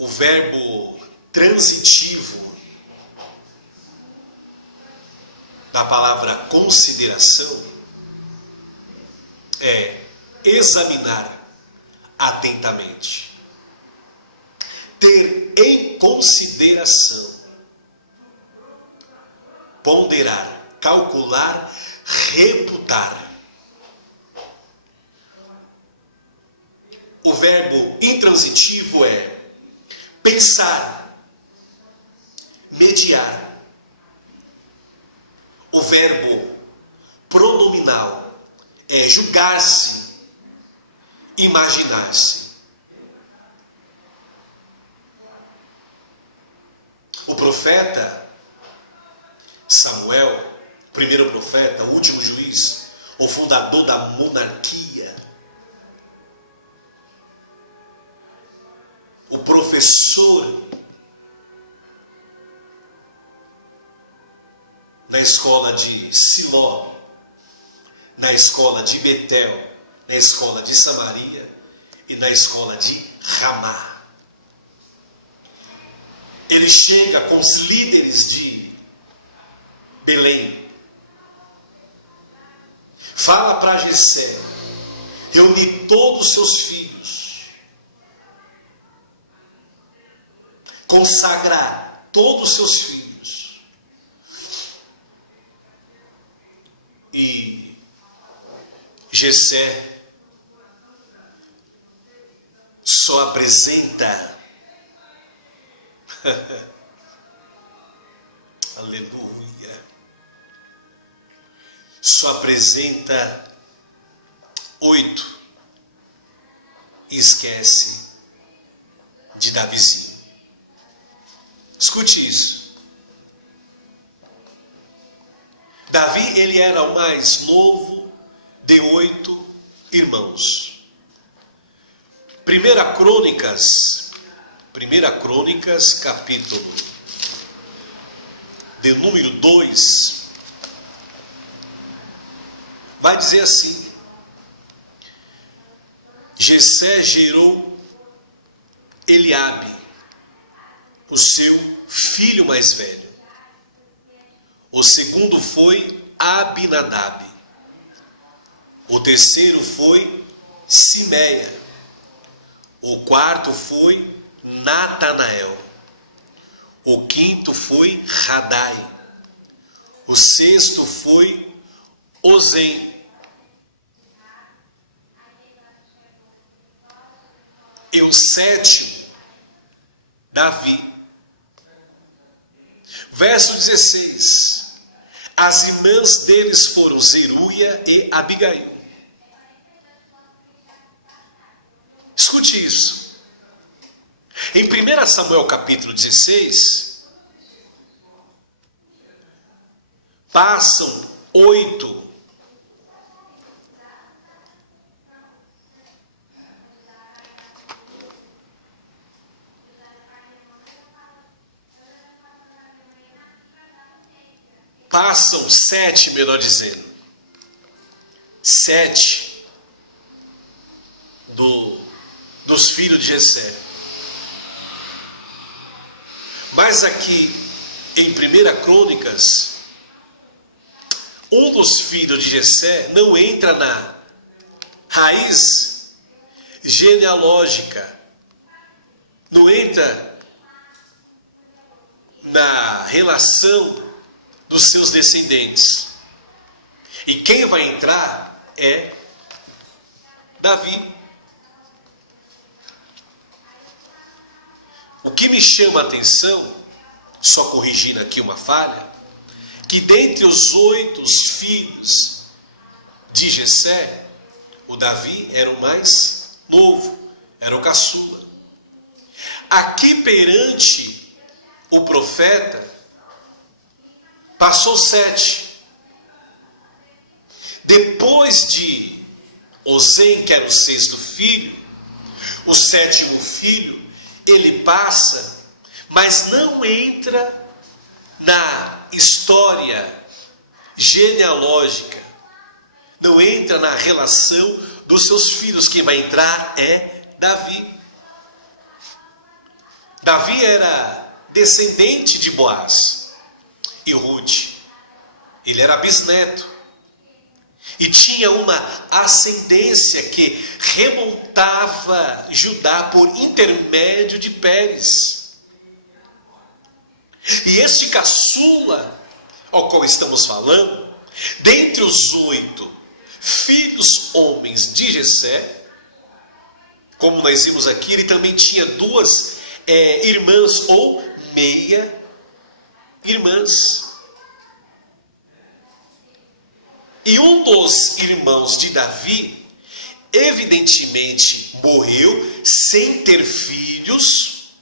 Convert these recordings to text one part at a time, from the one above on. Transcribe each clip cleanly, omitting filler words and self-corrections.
O verbo transitivo da palavra consideração é examinar atentamente, ter em consideração, ponderar, calcular, reputar. O verbo intransitivo é pensar, mediar. O verbo pronominal é julgar-se, imaginar-se. O profeta Samuel, o primeiro profeta, o último juiz, o fundador da monarquia, o professor na escola de Siló, na escola de Betel, na escola de Samaria e na escola de Ramá. Ele chega com os líderes de Belém, fala para Jessé reunir todos os seus filhos, consagrar todos os seus filhos e Jessé só apresenta aleluia, só apresenta 8 e esquece de Davizinho. Escute isso. Davi, ele era o mais novo de 8 irmãos. 1 Crônicas, capítulo de número 2, vai dizer assim: Jessé gerou Eliabe, o seu filho mais velho. O segundo foi Abinadab. O terceiro foi Simeia. O quarto foi Natanael. O quinto foi Radai. O sexto foi Ozem. E o sétimo, Davi. Verso 16. As irmãs deles foram Zeruia e Abigail. Escute isso. Em 1 Samuel capítulo 16, passam 8 passam 7, melhor dizendo, 7 dos filhos de Jessé. Mas aqui em 1 Crônicas, um dos filhos de Jessé não entra na raiz genealógica, não entra na relação dos seus descendentes. E quem vai entrar é Davi. O que me chama a atenção, só corrigindo aqui uma falha, que dentre os 8 filhos de Jessé, o Davi era o mais novo, era o caçula. Aqui perante o profeta, passou 7. Depois de Ozem, que era o 6º filho, o 7º filho, ele passa, mas não entra na história genealógica, não entra na relação dos seus filhos. Quem vai entrar é Davi. Davi era descendente de Boaz e Ruth. Ele era bisneto. E tinha uma ascendência que remontava Judá por intermédio de Pérez. E este caçula, ao qual estamos falando, dentre os 8 filhos homens de Jessé, como nós vimos aqui, ele também tinha 2 irmãs ou meia-irmãs. E um dos irmãos de Davi, evidentemente, morreu sem ter filhos,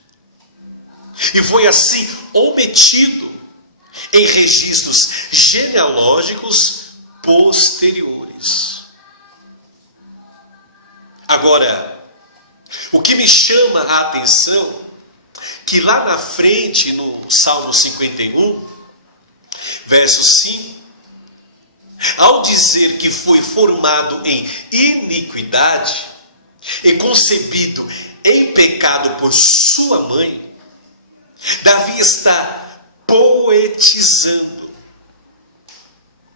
e foi assim omitido em registros genealógicos posteriores. Agora, o que me chama a atenção, que lá na frente, no Salmo 51, verso 5, ao dizer que foi formado em iniquidade e concebido em pecado por sua mãe, Davi está poetizando.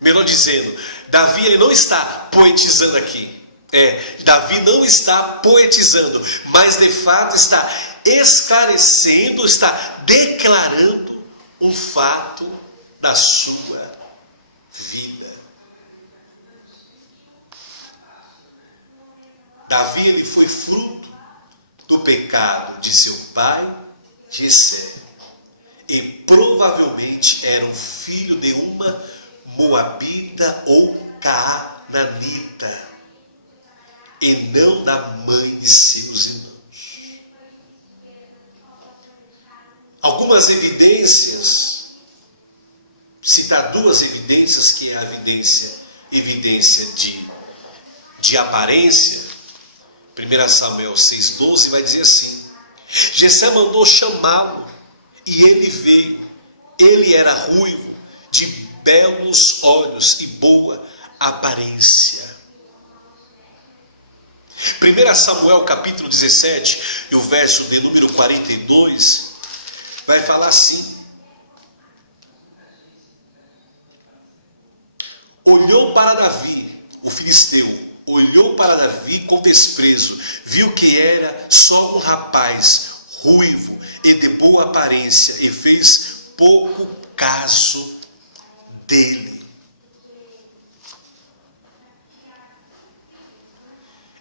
Melhor dizendo, Davi ele não está poetizando aqui. Davi não está poetizando, mas de fato está esclarecendo, está declarando um fato da sua vida. Davi ele foi fruto do pecado de seu pai Jessé, e provavelmente era um filho de uma moabita ou canaanita, e não da mãe de seus irmãos. Algumas evidências, citar 2 evidências, que é a evidência de aparência. 1 Samuel 6,12 vai dizer assim: Jessé mandou chamá-lo, e ele veio. Ele era ruivo, de belos olhos e boa aparência. 1 Samuel capítulo 17, e o verso de número 42, vai falar assim: olhou para Davi, o filisteu, olhou para Davi com desprezo, viu que era só um rapaz ruivo e de boa aparência, e fez pouco caso dele.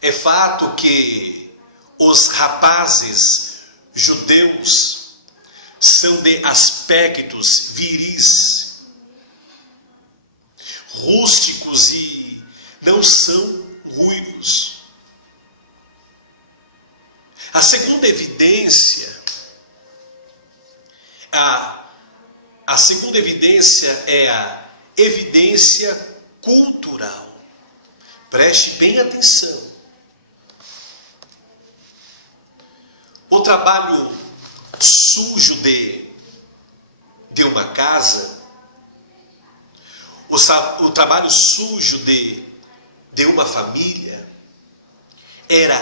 É fato que os rapazes judeus são de aspectos viris, rústicos, e não são ruivos. A segunda evidência, a segunda evidência é a evidência cultural. Preste bem atenção. O trabalho sujo de uma casa, o trabalho sujo de uma família, era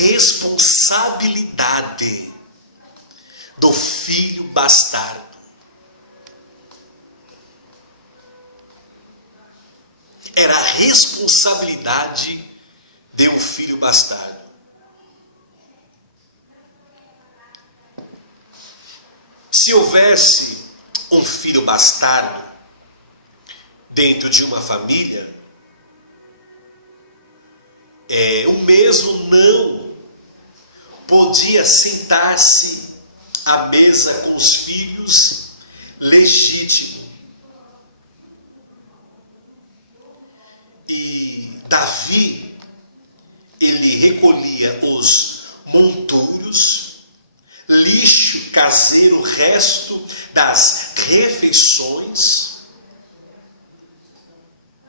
responsabilidade do filho bastardo. Era a responsabilidade de um filho bastardo. Se houvesse um filho bastardo dentro de uma família, o mesmo não podia sentar-se à mesa com os filhos legítimos. E Davi, ele recolhia os montúrios, lixo caseiro, resto das refeições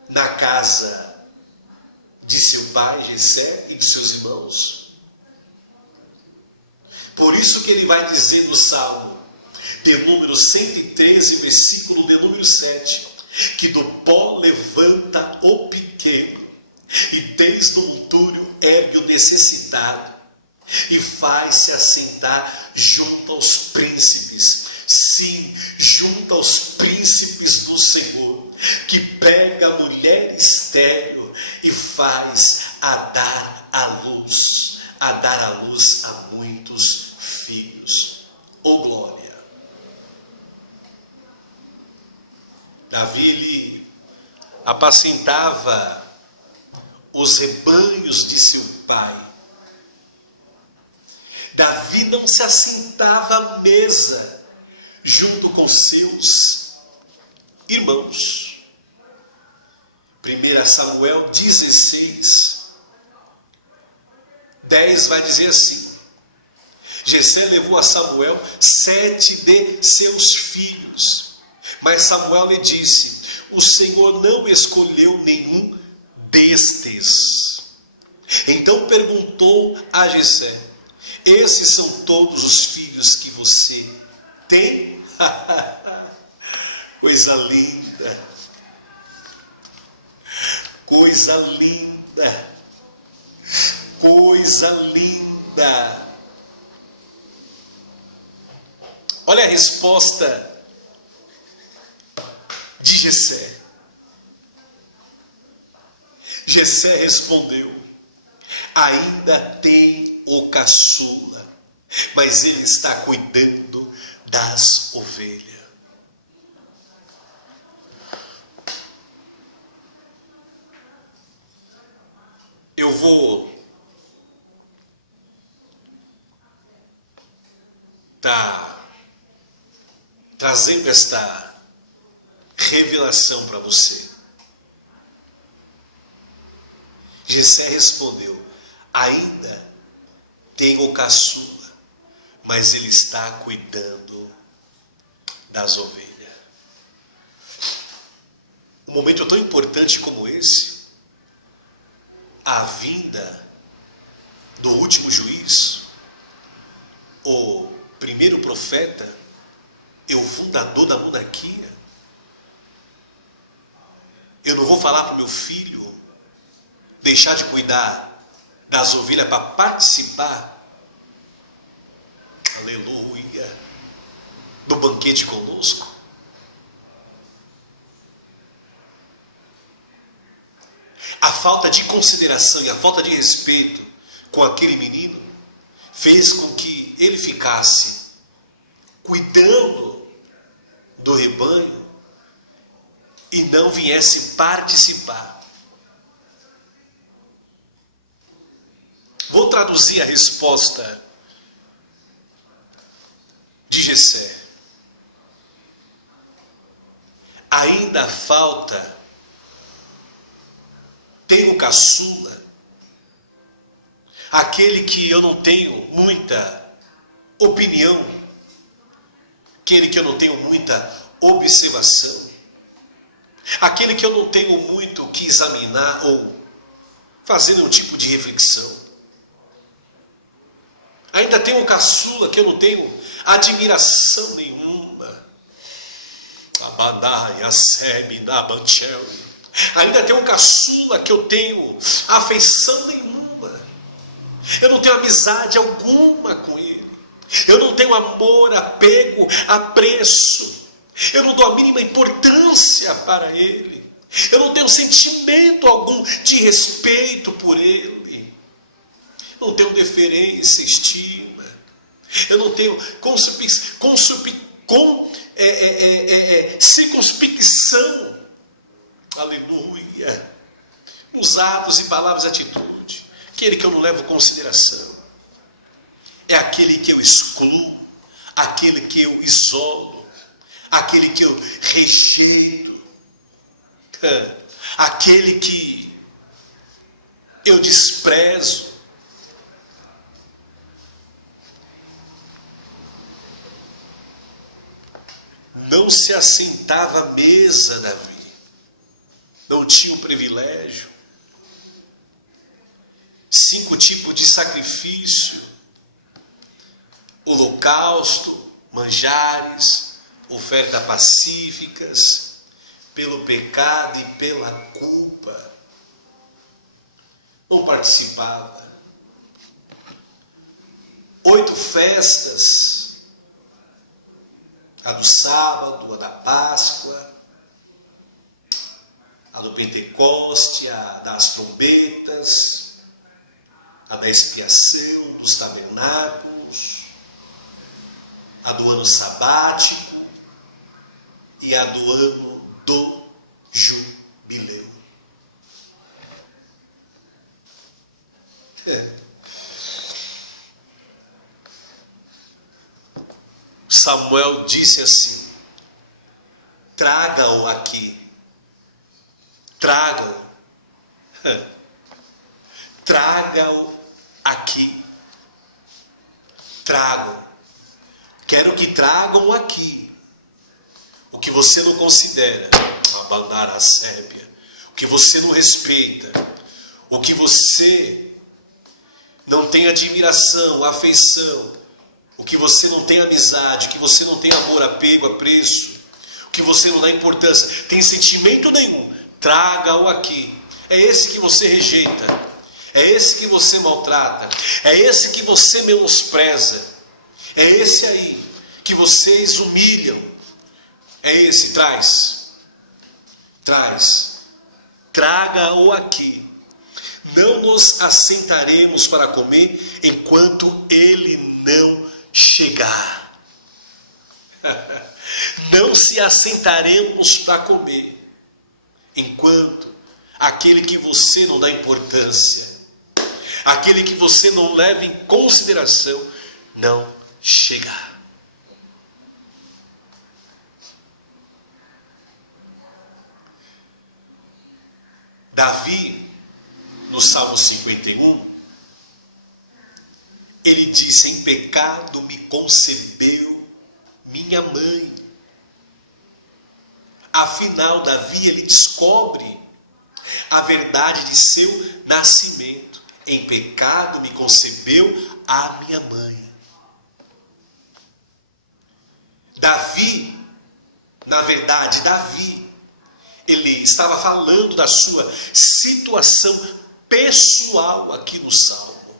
na casa de seu pai Jessé e de seus irmãos. Por isso que ele vai dizer no Salmo de número 113, versículo de número 7, que do pó levanta o pequeno, e desde o montúrio ergue o necessitado. e faz-se assentar junto aos príncipes. Sim, junto aos príncipes do Senhor, que pega a mulher estéril e faz a dar à luz a muitos filhos. Oh glória! Davi, ele apacentava os rebanhos de seu pai. Davi não se assentava à mesa junto com seus irmãos. 1 Samuel 16, 10 vai dizer assim: Jessé levou a Samuel 7 de seus filhos, mas Samuel lhe disse: o Senhor não escolheu nenhum destes. Então perguntou a Jessé: esses são todos os filhos que você tem? Coisa linda, coisa linda, coisa linda. Olha a resposta de Jessé. Jessé respondeu: ainda tem o caçula, mas ele está cuidando das ovelhas. Eu vou trazendo esta revelação para você. Jessé respondeu: ainda tem o caçula, mas ele está cuidando das ovelhas. Um momento tão importante como esse, a vinda do último juiz, o primeiro profeta e o fundador da monarquia. Eu não vou falar para o meu filho deixar de cuidar das ovelhas para participar, aleluia, do banquete conosco. A falta de consideração e a falta de respeito com aquele menino fez com que ele ficasse cuidando do rebanho e não viesse participar. Vou traduzir a resposta de Jessé. Ainda falta, tem o caçula, aquele que eu não tenho muita opinião, aquele que eu não tenho muita observação, aquele que eu não tenho muito que examinar ou fazer nenhum tipo de reflexão. Ainda tem um caçula que eu não tenho admiração nenhuma. Ainda tem um caçula que eu tenho afeição nenhuma. Eu não tenho amizade alguma com ele. Eu não tenho amor, apego, apreço. Eu não dou a mínima importância para ele. Eu não tenho sentimento algum de respeito por ele. Não tenho deferência, estima. Eu não tenho circunspecção, aleluia, nos atos e palavras e atitude. Aquele que eu não levo em consideração é aquele que eu excluo, aquele que eu isolo, aquele que eu rejeito, aquele que eu desprezo. Não se assentava à mesa, Davi. Não tinha o privilégio. 5 tipos de sacrifício: holocausto, manjares, ofertas pacíficas, pelo pecado e pela culpa. Não participava. 8 festas, a do sábado, a da Páscoa, a do Pentecoste, a das trombetas, a da expiação, dos tabernáculos, a do ano sabático e a do ano do jubileu. Samuel disse assim: traga-o aqui, traga-o, traga-o aqui, tragam, quero que tragam aqui o que você não considera, abanar a sépia, o que você não respeita, o que você não tem admiração, afeição, o que você não tem amizade, o que você não tem amor, apego, apreço, o que você não dá importância, tem sentimento nenhum, traga-o aqui. É esse que você rejeita, é esse que você maltrata, é esse que você menospreza, é esse aí que vocês humilham, é esse, traz, traga-o aqui. Não nos assentaremos para comer enquanto ele não chegar. Não se assentaremos para comer enquanto aquele que você não dá importância, aquele que você não leva em consideração, não chegar. Davi, no Salmo 51, ele diz: em pecado me concebeu minha mãe. Afinal, Davi, ele descobre a verdade de seu nascimento. Em pecado me concebeu a minha mãe. Davi, na verdade, ele estava falando da sua situação pessoal aqui no Salmo,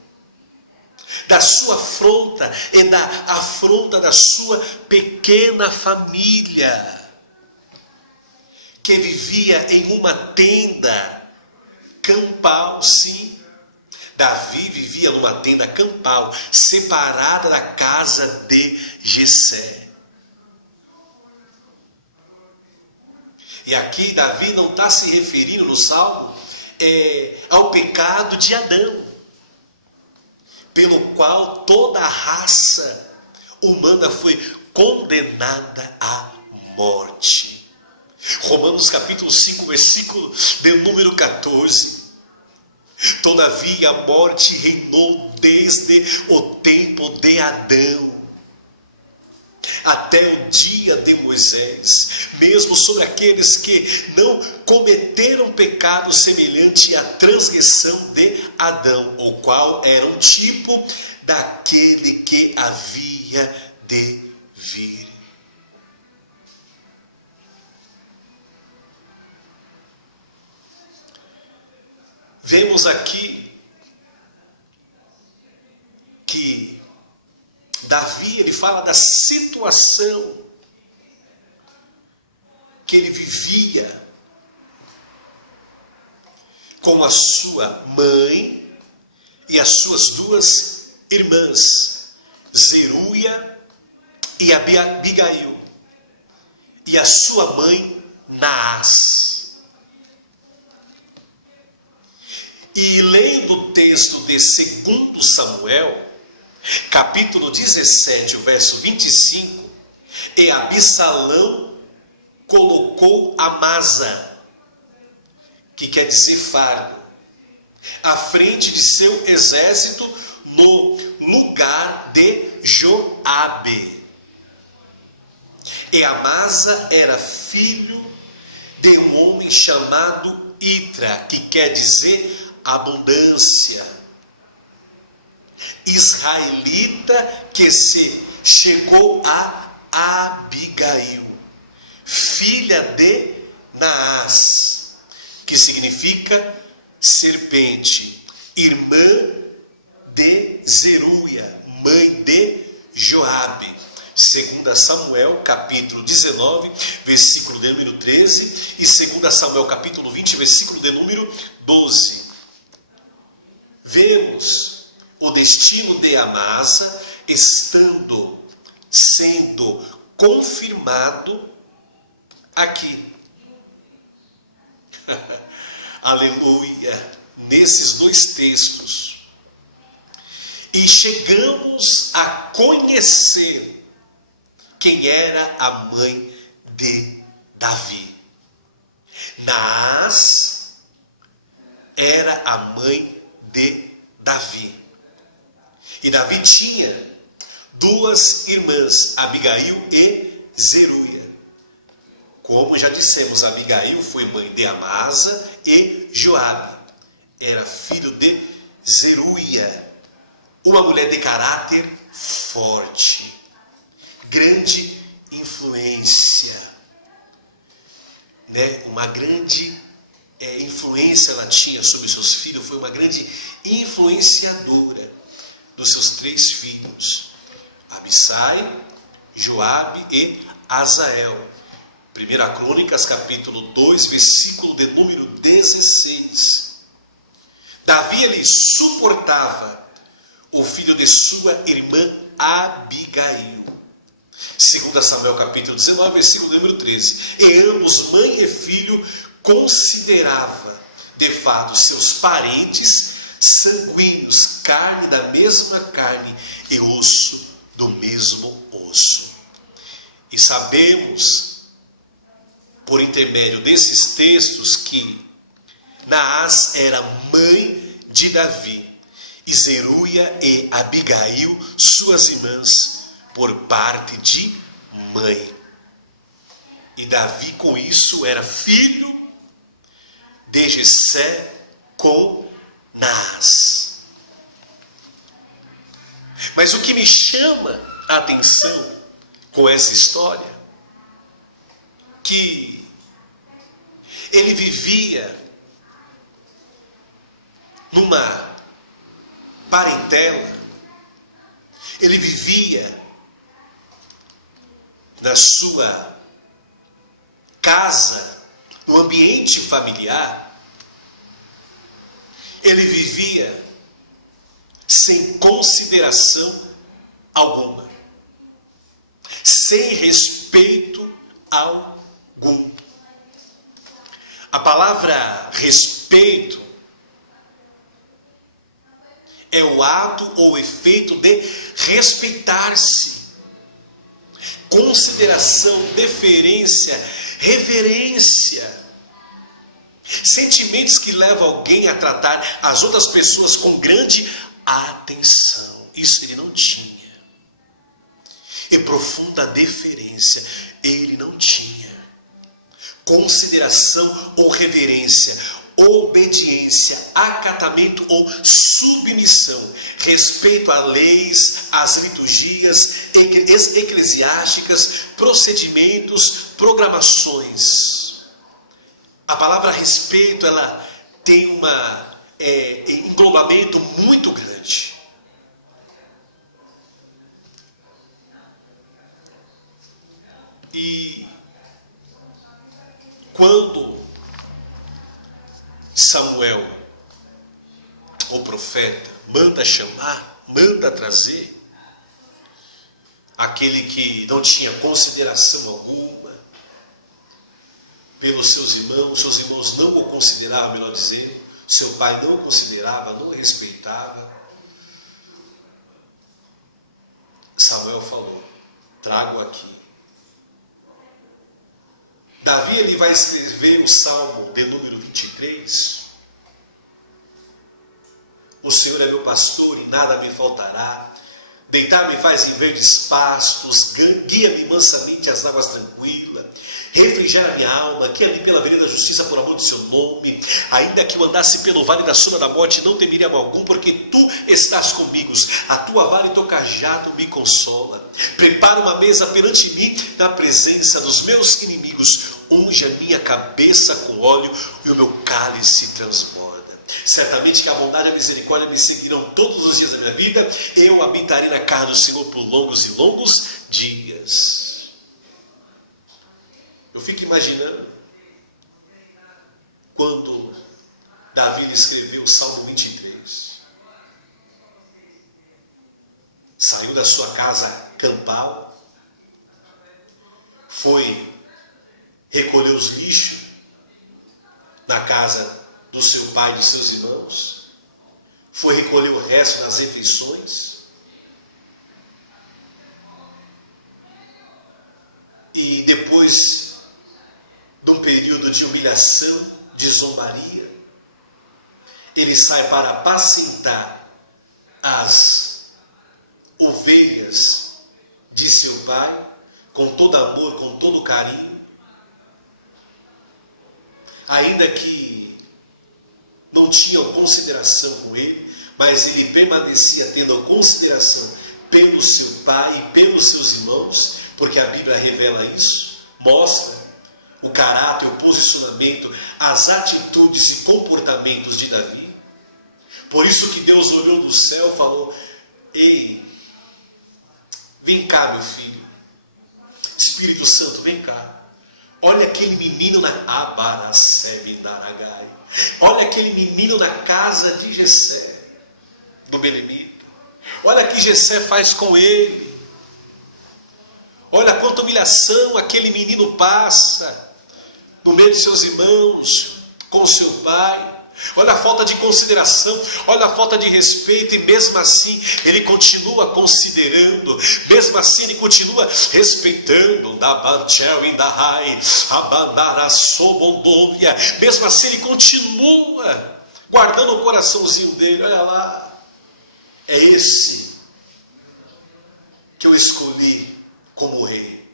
da sua afronta e da afronta da sua pequena família, que vivia em uma tenda campal. Sim, Davi vivia numa tenda campal, separada da casa de Jessé. E aqui Davi não está se referindo no Salmo ao pecado de Adão, pelo qual toda a raça humana foi condenada à morte. Romanos capítulo 5, versículo de número 14. Todavia a morte reinou desde o tempo de Adão até o dia de Moisés, mesmo sobre aqueles que não cometeram pecado semelhante à transgressão de Adão, o qual era um tipo daquele que havia de vir. Vemos aqui que Davi, ele fala da situação que ele vivia com a sua mãe e as suas 2 irmãs, Zeruia e Abigail, e a sua mãe Naás. E lendo o texto de 2 Samuel, capítulo 17, o verso 25, e Absalão colocou Amasa, que quer dizer fardo, à frente de seu exército no lugar de Joabe. E Amasa era filho de um homem chamado Itra, que quer dizer abundância, israelita, que se chegou a Abigail, filha de Naás, que significa serpente, irmã de Zeruia, mãe Joabe. 2 Samuel, capítulo 19, versículo de número 13, e 2 Samuel, capítulo 20, versículo de número 12. Vemos o destino de Amasa sendo confirmado aqui. Aleluia! Nesses dois textos. E chegamos a conhecer quem era a mãe de Davi. Naás era a mãe de Davi. E Davi tinha duas irmãs, Abigail e Zeruia. Como já dissemos, Abigail foi mãe de Amasa e Joabe. Era filho de Zeruia, uma mulher de caráter forte, grande influência, né? Uma grande influência ela tinha sobre seus filhos, foi uma grande influenciadora dos seus 3 filhos, Abissai, Joabe e Azael. 1 Crônicas, capítulo 2, versículo de número 16. Davi, ele suportava o filho de sua irmã Abigail. 2 Samuel, capítulo 19, versículo número 13. E ambos, mãe e filho, considerava, de fato, seus parentes sanguíneos, carne da mesma carne e osso do mesmo osso. E sabemos, por intermédio desses textos, que Naás era mãe de Davi, e Zeruia e Abigail, suas irmãs, por parte de mãe. E Davi, com isso, era filho de Jessé com Naás. Mas o que me chama a atenção com essa história, que ele vivia numa parentela, ele vivia na sua casa, no ambiente familiar, ele vivia sem consideração alguma, sem respeito algum. A palavra respeito é o ato ou efeito de respeitar-se. Consideração, deferência, reverência. Sentimentos que levam alguém a tratar as outras pessoas com grande atenção. Isso ele não tinha. E profunda deferência, ele não tinha. Consideração ou reverência, obediência, acatamento ou submissão, respeito a leis, às liturgias eclesiásticas, procedimentos, programações. A palavra respeito, ela tem um englobamento muito grande. E quando Samuel, o profeta, manda chamar, manda trazer aquele que não tinha consideração alguma pelos seus irmãos não o consideravam, melhor dizendo, seu pai não o considerava, não o respeitava. Samuel falou: trago aqui. Davi, ele vai escrever o Salmo de número 23. O Senhor é meu pastor e nada me faltará. Deitar-me faz em verdes pastos, guia-me mansamente às águas tranquilas. Refrigera minha alma, que ali pela vereda da justiça por amor do seu nome. Ainda que eu andasse pelo vale da sombra da morte, não temeria mal algum, porque tu estás comigo. A tua vara e teu cajado me consola. Prepara uma mesa perante mim na presença dos meus inimigos. Unge a minha cabeça com óleo e o meu cálice transborda. Certamente que a bondade e a misericórdia me seguirão todos os dias da minha vida. Eu habitarei na casa do Senhor por longos e longos dias. Eu fico imaginando quando Davi escreveu o Salmo 23. Saiu da sua casa campal, foi recolher os lixos na casa do seu pai e de seus irmãos, foi recolher o resto das refeições, e depois de um período de humilhação, de zombaria, ele sai para apacentar as ovelhas de seu pai, com todo amor, com todo carinho, ainda que não tinham consideração com ele, mas ele permanecia tendo consideração pelo seu pai e pelos seus irmãos, porque a Bíblia revela isso, mostra o caráter, o posicionamento, as atitudes e comportamentos de Davi. Por isso que Deus olhou do céu e falou: ei, vem cá, meu filho, Espírito Santo, vem cá. Olha aquele menino na Abaracebinaragai. Olha aquele menino na casa de Jessé, do Belemita. Olha o que Jessé faz com ele. Olha quanta humilhação aquele menino passa no meio de seus irmãos, com seu pai. Olha a falta de consideração, olha a falta de respeito, e mesmo assim ele continua considerando, mesmo assim ele continua respeitando, mesmo assim ele continua guardando o coraçãozinho dele. Olha lá, é esse que eu escolhi como rei,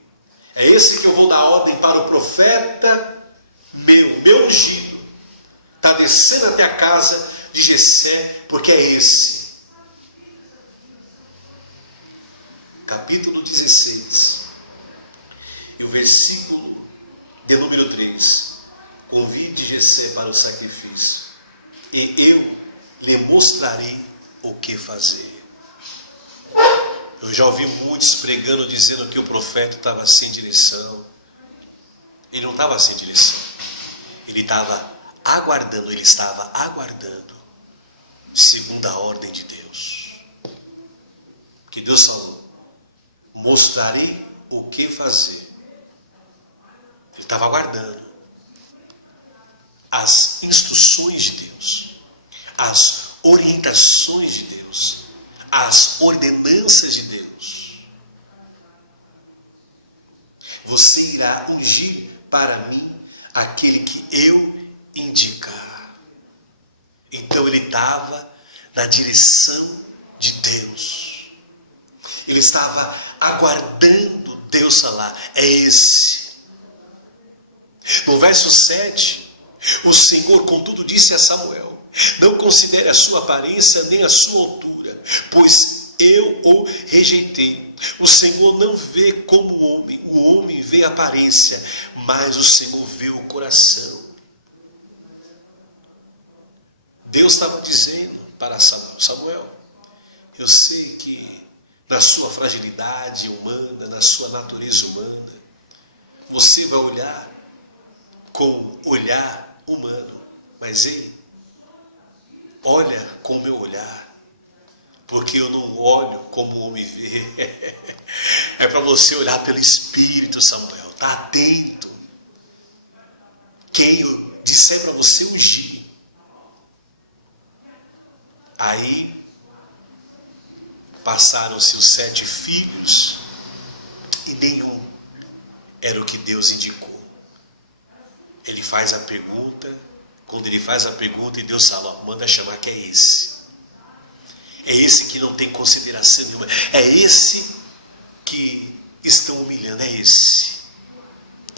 é esse que eu vou dar ordem para o profeta meu ungido. Está descendo até a casa de Jessé, porque é esse. Capítulo 16. E o versículo de número 3. Convide Jessé para o sacrifício, e eu lhe mostrarei o que fazer. Eu já ouvi muitos pregando, dizendo que o profeta estava sem direção. Ele não estava sem direção. Ele estava aguardando, ele estava aguardando, segundo a ordem de Deus. Que Deus falou: mostrarei o que fazer. Ele estava aguardando as instruções de Deus, as orientações de Deus, as ordenanças de Deus. Você irá ungir para mim aquele que eu indicar. Então ele estava na direção de Deus. Ele estava aguardando Deus falar: é esse. No verso 7, o Senhor contudo disse a Samuel: não considere a sua aparência nem a sua altura, pois eu o rejeitei. O Senhor não vê como o homem vê a aparência, mas o Senhor vê o coração. Deus estava dizendo para Samuel: eu sei que na sua fragilidade humana, na sua natureza humana, você vai olhar com olhar humano, mas ei, olha com o meu olhar, porque eu não olho como o homem vê. É para você olhar pelo Espírito, Samuel. Está atento. Quem eu disser para você ungir, aí passaram-se os 7 filhos e nenhum era o que Deus indicou. Ele faz a pergunta. Quando ele faz a pergunta, e Deus fala: manda chamar, que é esse. É esse que não tem consideração nenhuma. É esse que estão humilhando. É esse.